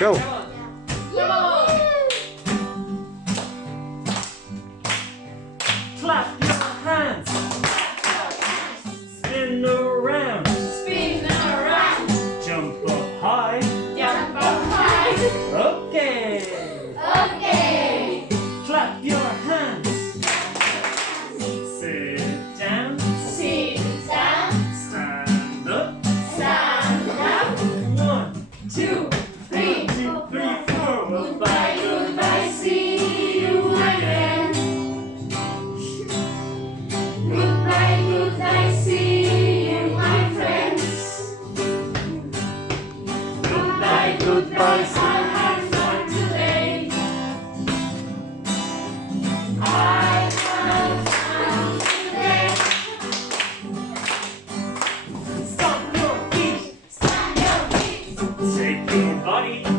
Go. Come on. Clap your hands. Spin around. Spin around. Jump up high. Jump up high. Okay. Okay. Clap your hands. Sit down. Sit down. Stand up. Stand up. 1, 2, 3. 2, 3, 4. Goodbye, goodbye, see you again. Goodbye, goodbye, see you, my friends. Goodbye, goodbye, I have fun today. I have fun today. Stomp your feet. Stand your feet. Shake your body.